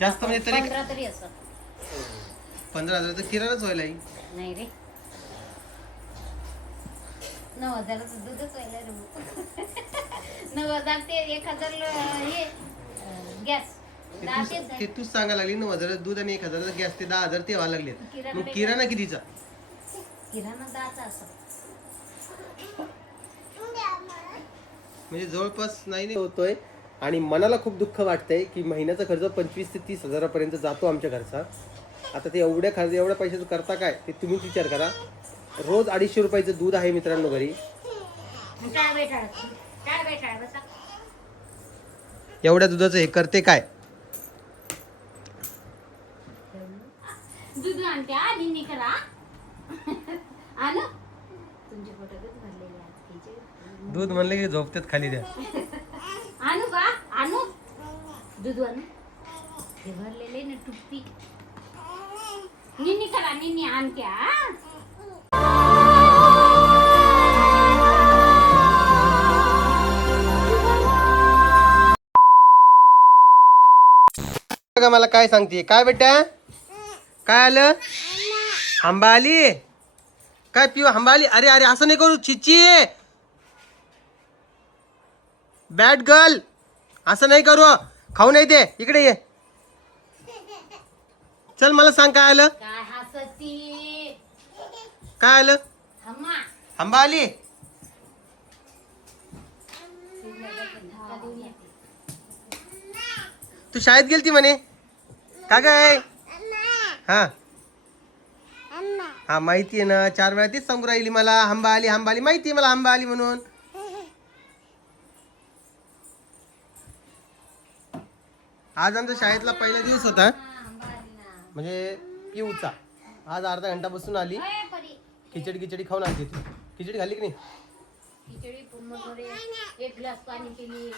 जास्त म्हणजे तरी 15 तरी असं 15,000 तर किराणाच व्हायला नाही रे 9,000चं दूधच व्हायला रे मग. 9,000 ते 1,000 हे गॅस ते तूच सांगायला लागली 9,000 दूध आणि 1,000 गॅस ते 10,000 ते व्हायला लागले. मग किराणा कितीचा? किराणा 10चा असं म्हणजे जवळपास नाही होतोय. आणि मनाला खूप दुःख वाटतंय की महिन्याचा खर्च 25,000 ते 30,000 पर्यंत जातो आमच्या घरचा. आता ते एवढ्या पैशाचं करता काय ते तुम्हीच विचार करा. रोज 250 रुपयाचं दूध आहे मित्रांनो घरी. एवढ्या दुधाचं हे करते काय? दूध आणते आणि करा आलो तुमचे फोटोच भरलेले आज दूध म्हणलं की झोपतात खाली द्या. आणू का आणू दूध आणू हे भरलेले ना टुप्पी निन्नी करा निन्नी आणते बघा मला काय सांगते. काय बेटा काय आलं? आंबा आली काय पिऊ? आंबा आली. अरे अरे असं नाही करू चिची. बॅड गर्ल असं नाही करू. खाऊ नाही दे. इकडे ये. चल मला सांग काय आलं? काय हसती काय आलं? हम्मा आंबा आली. तू शाळेत गेलती म्हणे का काय? हा हा माहिती आहे ना. 4 वेळा तीच सांगू राहिली मला आंबा आली आंबा आली. माहिती आहे मला आंबा आली म्हणून. आज आमचा शाळेतला पहिला दिवस होता म्हणजे पिऊचा. आज अर्धा घंटा बसून आली. खिचडी खाऊन आली. ती खिचडी खाल्ली की नाही? खिचडी पूर्ण एक ग्लास पाणी पिली.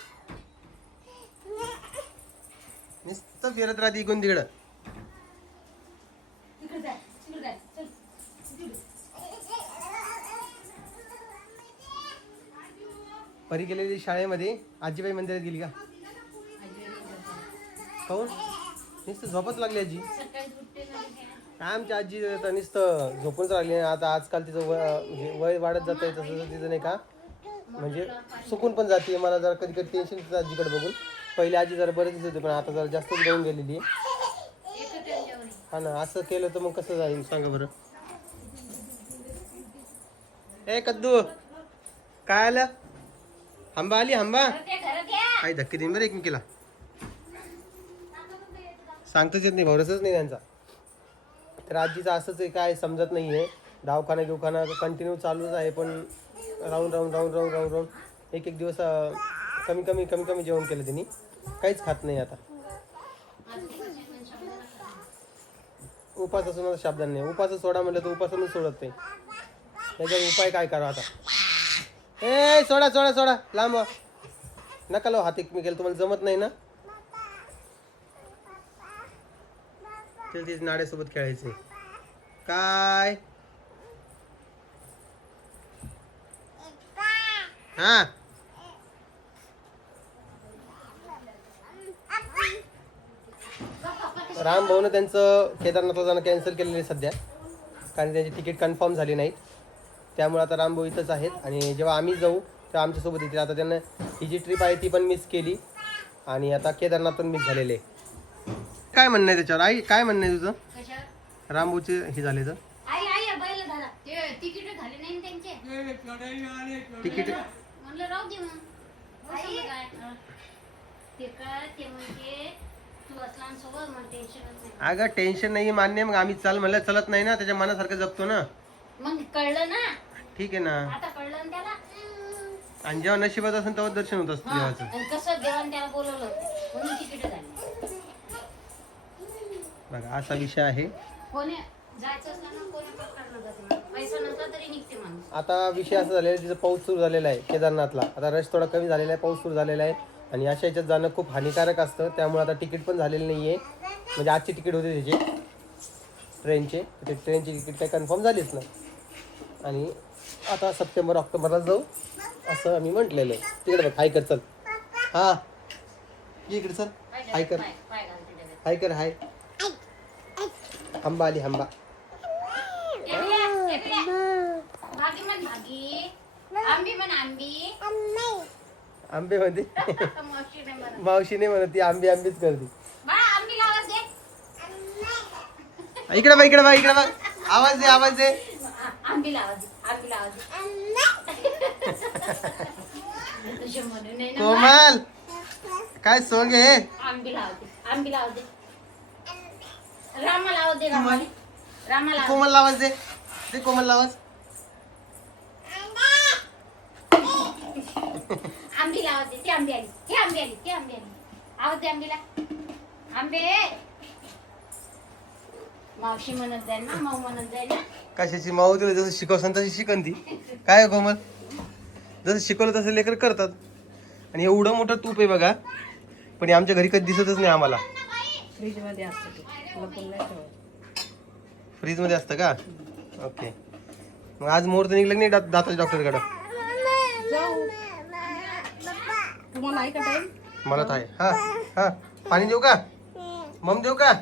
नुसतं फिरत राहते इकडून तिकडं. परी गेलेली शाळेमध्ये. आजीबाई मंदिरात गेली का? काहून? नुसतं झोपच लागली आजी. काय आमची आजी आता नुसतं झोपूनच राहिली. आता आजकाल तिचं म्हणजे वय वाढत जात आहे तसं तिचं नाही का म्हणजे सुकून पण जाते. मला जरा कधी कधी टेन्शन येतं आजीकडे बघून. पहिले आजी जरा बरं दिसत होती पण आता जरा जास्तच घेऊन गेलेली हा ना. असं केलं तर मग कसं जाईल सांगा बरं. ए कद्दू काय आलं? आंबा आली आंबा. काही धक्के देईन बरं एकमेकीला. सांगताच येत नाही भरोसाच नाही त्यांचा. तर आजीचं असंच आहे काय समजत नाही आहे. दवाखाना कंटिन्यू चालूच आहे पण राहून एक दिवस कमी जेवण केलं त्यांनी. काहीच खात नाही आता. उपास असून मला शब्द नाही. उपास सोडा म्हटलं तर उपासूनच सोडत नाही. त्याच्यावर उपाय काय करा आता? ए सोडा लांब नका लो हात एकमेकीला. तुम्हाला जमत नाही ना. तिला नाड्यासोबत खेळायचंय काय? हा राम भाऊनं त्यांचं केदारनाथला जाणं कॅन्सल केलेलं आहे सध्या. कारण त्यांची तिकीट कन्फर्म झाली नाहीत. त्यामुळे आता राम भाऊ इथंच आहेत. आणि जेव्हा आम्ही जाऊ तेव्हा आमच्यासोबत येतील. आता त्यांना ही जी ट्रिप आहे ती पण मिस केली. आणि आता केदारनाथ पण मिस झालेले. काय म्हणणं आहे त्याच्यावर आई? काय म्हणणं आहे तुझं? रामभाऊचे हे झाले तर तिकीट झाले नाही त्यांचे. तिकीट म्हणलं राहू दे मग. ते काय ते म्हणजे तू असला सोबत मग टेन्शनच नाही. अगं टेन्शन नाही मान्य. मग आम्ही चाल म्हणलं चलत नाही ना. त्याच्या मनासारखं जगतो ना. मग कळलं ना. ठीक आहे ना. आता कळलं ना त्याला. आणि जेव्हा नशिबात असेल तेव्हा दर्शन होत असतं देवाचं. आणि कसं देवाने त्याला बोलवलं म्हणून तिकीट झाली. बघा असा विषय आहे. कोणी जायचं असलं ना कोणी पकडलं जाते. पैसा नसला तरी निघते माणूस. आता विषय असं झालेला आहे तिथं पाऊस सुरू झालेला आहे केदारनाथला. आता रश थोडा कमी झालेला आहे. पाऊस सुरू झालेला आहे आणि अशा याच्यात जाणं खूप हानिकारक असतं. त्यामुळे आता तिकीट पण झालेलं नाही आहे. म्हणजे आजची तिकीट होते त्याचे ट्रेनचे. ते ट्रेनची तिकीट काही कन्फर्म झालीच नाही. आणि आता सप्टेंबर ऑक्टोबरला जाऊ असं आम्ही म्हटलेलं आहे. तिकडे बघ हाय कर चल. हा इकडे चल हाय कर. हाय कर हाय. आंबा आली आंबा. भागी म्हण भागी. आंबी म्हण आंबी. आंबे म्हणते. मावशीने म्हणा. मावशीने म्हणत ती आंबे आंबेच करते. बाळा आंबी लावत दे. इकडे बघ इकडे बघ इकडे बघ. आवाज दे आवाज दे. आंबी लावत दे. आंबी लावत दे. तशी म्हणू नये ना. कोमल काय सोंग आहे. आंबी लावत दे. आंबी लावत दे. रामा लावत दे. रामा लावत कोमल आवाज दे. दे कोमल आवाज. आंबी लावत दे. ती आंबी आली. ती आंबी आली. ती आंबी आली. आवाज दे आंबीला. आंबे मावशी म्हणत जाय ना. माऊ म्हणत जाय ना. कशाची माऊ तिला जसं शिकवसान तशी शिकन ती. काय कोमल जसं शिकवलं तसं लेकर करतात. आणि एवढं मोठं तूप आहे बघा. पण हे आमच्या घरी कधी दिसतच नाही आम्हाला. फ्रीज मध्ये असतं ते. लपून नाही ठेवत. फ्रीज मध्ये असतं का. ओके मग आज मुहूर्त निघलं नाही दाताच्या डॉक्टरकडे. जाऊ. तुम्हाला आहे का टाइम? मला तर आहे. हा हा पाणी देऊ का. मम देऊ का.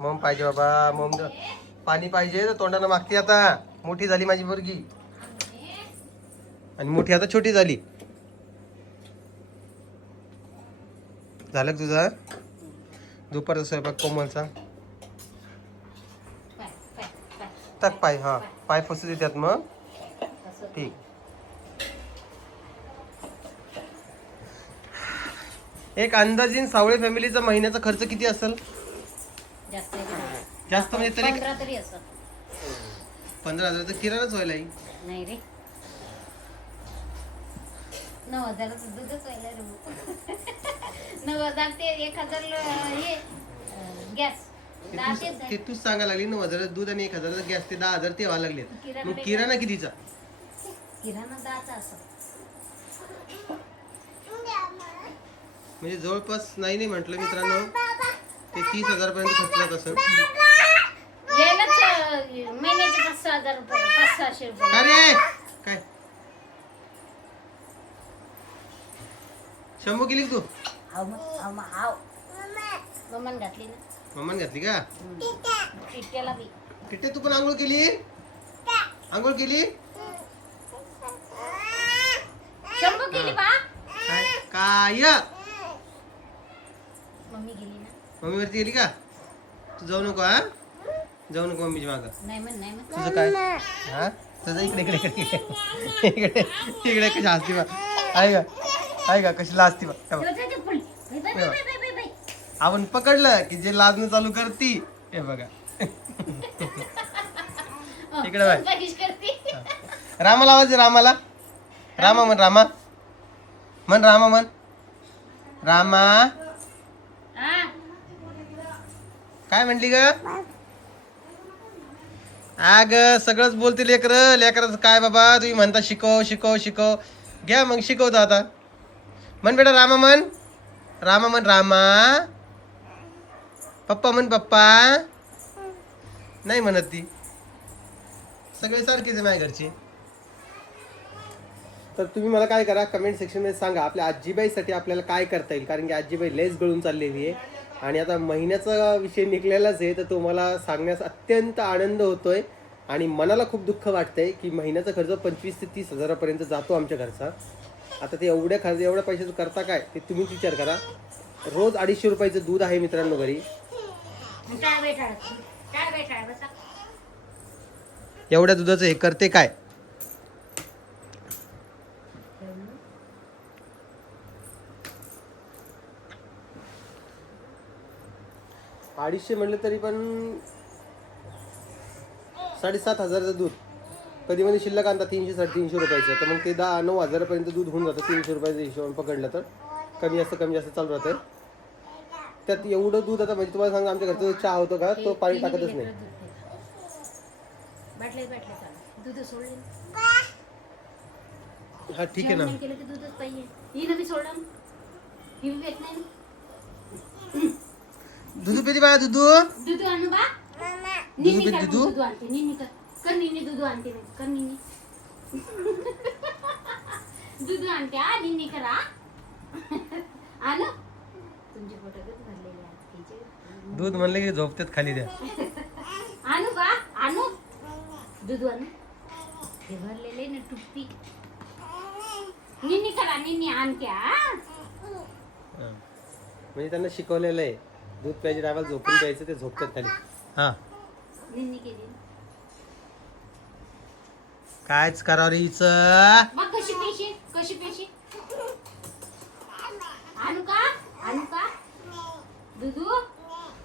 मम पाहिजे बाबा. मम पाणी पाहिजे तर तोंडानं मागते आता. मोठी झाली माझी मुलगी आणि मोठी आता छोटी झाली. झालं का तुझा दुपारचा स्वयंपाक कोमलचा. टाक पाय. हा पाय फसू देतात मग. ठीक. एक अंदाजीन सावळे फॅमिलीचा महिन्याचा खर्च किती असेल. जास्त आहे का? जास्त म्हणजे तरी 15 तरी असं. 15,000 तर किराणाच व्हायला. नाही रे 9,000 दूधच व्हायला रे. 9,000 ते 1,000 हे गॅस. ते तूच सांगायला लागली 9,000 दूध आणि 1,000 गॅस ते 10,000 ते व्हायला लागले. मग किराणा कितीचा. किराणा 10चा असं. म्हणजे जवळपास नाही म्हटलं मित्रांनो ते 30,000 पर्यंत खर्च जात असेल. यायलाच महिन्याचे 5,000 रुपये 500-600 रुपये. अरे काय शंभू केली तू. मम्मान घातली ना. मम्मान घातली का. टिट्याला बी. किट्टे तू पण आंघोळ केली. आंघोळ केली शंभू केली बा. काय काय मम्मी गेली ना. मम्मी वरती गेली का. तू जाऊ नको. हा जाऊ नको मम्मीची मागं. नाही म्हण. तुझं काय. हा तुझं इकडे इकडे इकडे इकडे इकडे कशी हसती बा. आहे का कशी लाजती बा. आपण पकडलं की जे लाजणं चालू करती हे बघा. इकडे बाय. रामाला आवाज दे. रामाला. रामा म्हण. रामा म्हण. रामा म्हण. रामा काय म्हणली ग. अग सगळंच बोलते लेकर. लेकराचं काय बाबा तुम्ही म्हणता शिकव शिकव शिकव. घ्या मग शिकवतो आता. म्हण बेटा रामा म्हण. रामा म्हण. रामा. पप्पा म्हण. पप्पा नाही म्हणत ती. सगळे सारखीच आहे माझ्या घरची. तर तुम्ही मला काय करा कमेंट सेक्शनमध्ये सांगा आपल्या आजीबाईसाठी आपल्याला काय करता येईल. कारण की आजीबाई लेस गळून चाललेली आहे आणि आता महिन्याचा विषय निघलेलाच आहे. तर तो मला सांगण्यास अत्यंत आनंद होतोय आणि मनाला खूप दुःख वाटतंय की महिन्याचा खर्च 25,000 ते 30,000 जातो आमच्या घरचा. आता ते एवढ्या पैशाचं करता काय ते तुम्हीच विचार करा. रोज 250 रुपयाचं दूध आहे मित्रांनो घरी. एवढ्या दुधाचं हे करते काय. अडीचशे म्हटलं तरी पण 7,500 दूध. कधी मध्ये शिल्लक आणता 300-350 रुपयाचं. तर मग ते 9,000 पर्यंत दूध होऊन जातं. 300 रुपयाचं हिशोब पकडलं तर कमी जास्त चालू राहतं. त्यात एवढं दूध आता म्हणजे तुम्हाला सांगा आमच्या घरचा चहा होतो का तो पाणी टाकतच नाही. दूध सोडले. हा ठीक आहे ना. केलं की दूधच पाहिजे. ही नवी सोडलं. ही भेट नाही. दूध पिती बाळा. दूध आणू बा. निन्नी कर दूध आणते. निन्नी कर निन्नी दूध आणते. कर निन्नी दूध आणते. निन्नी करा आणू तुमचे फोटो कधी भरलेले आज घ्यायचे? दूध म्हणलं की झोपतात खाली द्या. आणू का आणू दूध आणू हे भरलेले ना टुप्पी निन्नी करा निन्नी आण क्या हा. म्हणजे त्यांना शिकवलेलं आहे दूध प्यायचे टायमाला झोपून प्यायचं, ते झोपतात खाली. हा निन्नी केली कायच करावं रे हिचं. मग कशी पेशी आणू का दुधू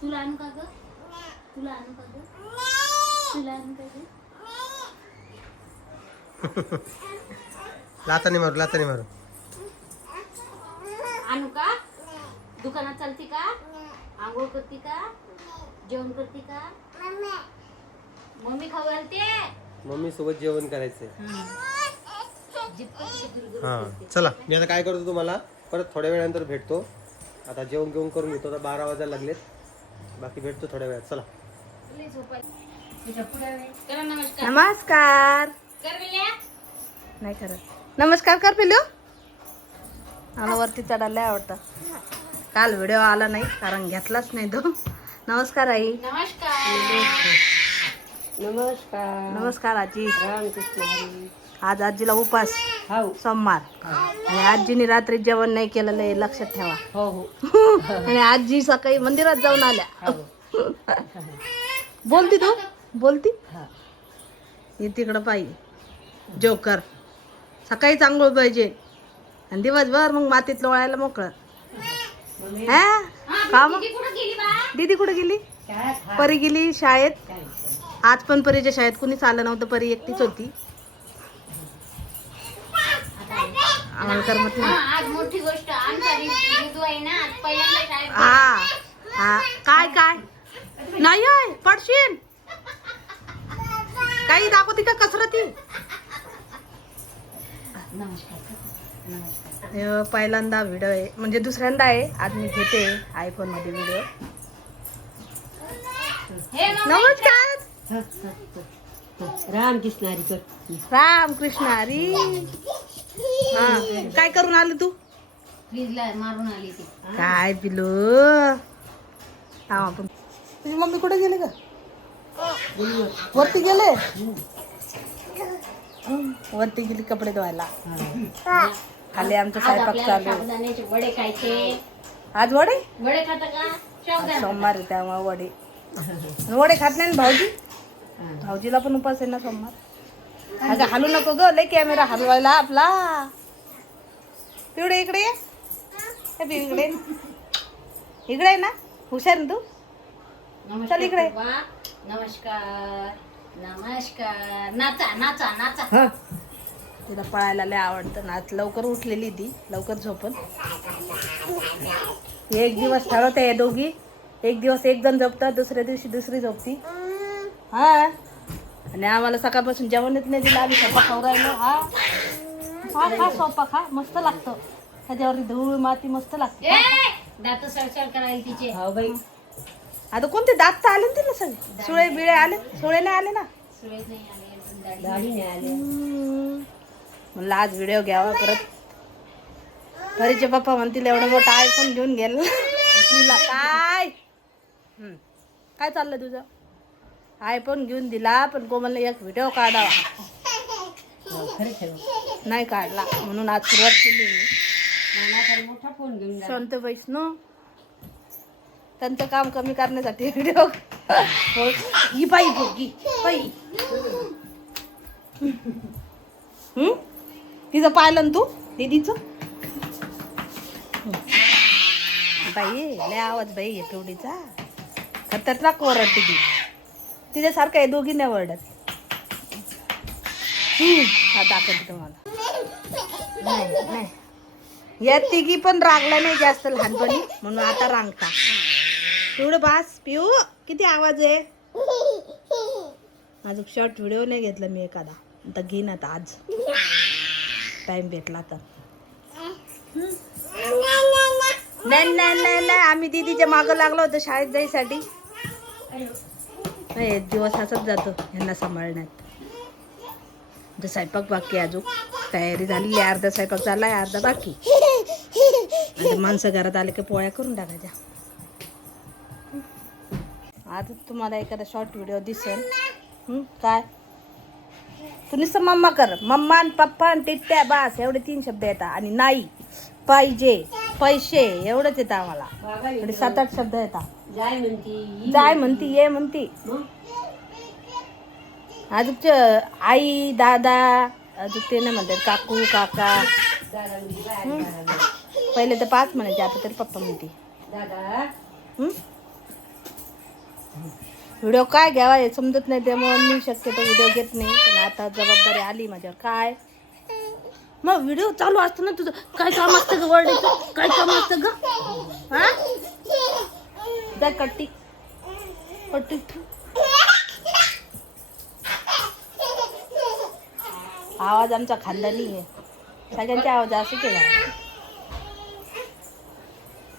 तुला आणू का ग तुला आणू का ग लातानी मारू आणू का दुकानात चालते का आंघोळ करते का जेवण करते का मम्मी खाऊ घालते मम्मी सोबत जेवण करायचंय. जितकं तितकं हा चला मी आता काय करतो तुम्हाला परत थोड्या वेळानंतर भेटतो. आता जेवण घेऊन करून घेतो. आता 12 वाजायला लागलेत. बाकी भेटतो थोड्या वेळात. चला करा नमस्कार नमस्कार. कर बिल्या नाही करत नमस्कार कर पिल्लू. मला वरती चढायला आवडतं. काल व्हिडिओ आला नाही कारण घेतलाच नाही तो. नमस्कार आई. नमस्कार नमस्कार आजी. रामकृष्ण हरी. आज आजीला उपास हो सोमवार आणि आजीने रात्री जेवण नाही केलेलं आहे लक्षात ठेवा. हो हो आणि आजी सकाळी मंदिरात जाऊन आल्या. बोलती तू बोलती हे तिकडं पाहिजे जोकर. सकाळी चांगलं पाहिजे आणि दिवसभर मग मातीत लोळायला मोकळं. हा का मग कुठं गेली बा दीदी कुठे गेली? परी गेली शाळेत. आज पण परीच्या शाळेत कुणीच आलं नव्हतं. परी एकटीच होती. आम्हाला करमत नाही. आज मोठी गोष्ट आमचा रितू आहे ना आज पहिल्यांदा शाळेत हा हा काय काय नाही आहे पडशील काही दाखवते का कसरती. हे पहिल्यांदा व्हिडिओ आहे म्हणजे दुसऱ्यांदा आहे. आज मी घेते आयफोन मध्ये व्हिडिओ. हे नमस्कार. रामकृष्ण हरी कर रामकृष्ण हरी. हा काय करून आली तू? फ्रीजला मारून आली ती काय पिलो. आपण तुझी मम्मी कुठे गेली का? वरती गेले. वरती गेली कपडे धुवायला. खाली आमचा स्वयंपाक चालू. साबुदाण्याचे वडे खायचे. आज वडे वडे खाता का आज साबुदाणा सोमवार आहे त्यामुळे वडे. वडे खात नाही ना भाऊजी. भाऊजीला पण उपास आहे ना सोमवार. अगं हलू नको ग लय कॅमेरा हलवायला आपला. पिवडे इकडे ये. हे पिऊ इकडे इकडे आहे ना हुशार ना तू. चल इकडे. नमस्कार नमस्कार नाचा नाचा नाचा. तिला पळायला लय आवडतं ना. आज लवकर उठलेली ती लवकर झोपन. एक दिवस ठरवते हे दोघी. एक दिवस एक जण झोपतात दुसऱ्या दिवशी दुसरी झोपती. हा आणि आम्हाला सकाळपासून जेवणच नाही दिलं. आम्ही स्वयंपाक खाऊ राहिलो. हा हा खा स्वयंपाक खा मस्त लागतं. त्याच्यावरती धूळ माती मस्त लागते. दात सळसळ करायला तिचे हो बाई. आता कोणते दात तर आले ना तिला सगळे. सुळे बिळे आले. सुळे नाही आले ना. सुरेश नाही आले दाढी नाही आली म्हणलं आज व्हिडिओ घ्यावा परत. परीचे पप्पा म्हणतील एवढं मोठा आयफोन घेऊन गेला तिला काय. काय चाललं तुझं? आयफोन घेऊन दिला पण कोमलने एक व्हिडिओ काढावा नाही काढला म्हणून आज सुरुवात केली मी. मोठा फोन घेऊन शांत वैष्णव त्यांचं काम कमी करण्यासाठी व्हिडिओ. ही बाई पोरगी बाई. तिचं पाहिलं ना तू दीदीचं. बाई लय आवाज बाई आहे तेवढीचा. खतरनाक ओरडते ती. तिच्यासारखं आहे दोघी नाही ओरडत. हा दाखवते तुम्हाला. नाही नाही या तिघी पण रागला नाही जास्त लहानपणी म्हणून आता रांगता. एवढं बास पिऊ किती आवाज आहे. माझं शॉर्ट व्हिडिओ नाही घेतला मी एखादा. आता घेईन आता आज टाइम भेटला तर. नाही नाही नाही नाही आम्ही दीदीच्या मागं लागलो होतो शाळेत जायसाठी. एक दिवस असंच जातो ह्यांना सांभाळण्यात. स्वयंपाक बाकी अजून तयारी झालेली. अर्धा स्वयंपाक झालाय अर्धा बाकी. आणि माणसं घरात आले की पोळ्या करून टाकायच्या. आता तुम्हाला एखादा शॉर्ट व्हिडिओ दिसेल. काय तू नुसतं मम्मा कर. मम्मा आणि पप्पा आणि टिट्ट्या बस एवढे 3 शब्द येतात. आणि नाही, पाहिजे, पैसे एवढंच येतं आम्हाला. एवढे 7-8 शब्द येतात. जाय म्हणती, ये म्हणती. अजून आई, दादा, अजून ते नाही म्हणतात काकू, काका. पहिले तर 5 म्हणायचे, आता तरी पप्पा म्हणते. व्हिडिओ काय घ्यावा हे समजत नाही, त्यामुळे मी शक्यतो व्हिडिओ घेत नाही. पण आता जबाबदारी आली माझ्यावर. काय मग व्हिडिओ चालू असतो ना तुझं, काय काम असतं ग वर्डायचं, काय काम असतं ग? हा जा कट्टी कट्टी. आवाज आमचा खानदानी आहे, सगळ्यांचे आवाज असं केला.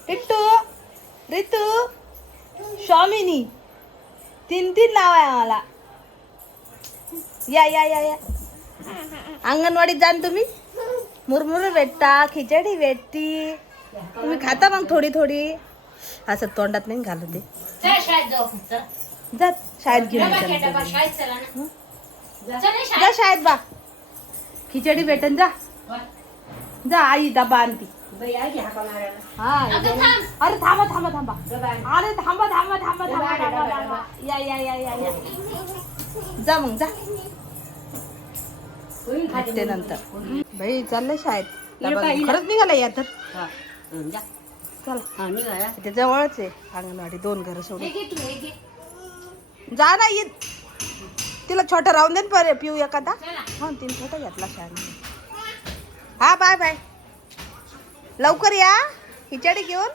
टिट्टू, रितू, स्वामिनी, 3 नाव आहे आम्हाला. या या या या अंगणवाडीत जाण तुम्ही. मुरमुरे भेटता, खिचडी भेटती, तुम्ही खाता मग थोडी थोडी. असं तोंडात नाही घालून दे. जा शाळेत घेऊन जा शाळेत बा. खिचडी भेटन जा. जा आई डबा आणती. हा अरे थांबा थांबा थांबा. अरे थांबा थांबा थांबा थांबा थांबा. या या या या या. जा मग जा. ते नंतर भाई चाललंय शाळेत. खरंच निघाला या तर. चला ते जवळच आहे अंगणवाडी, 2 घरं सोडून. जा ना येत. तिला छोटा राहून दे ना पिऊ एखादा. हा 3 छोटा घेतला शाळेत. हा बाय बाय. लवकर या खिचडी घेऊन.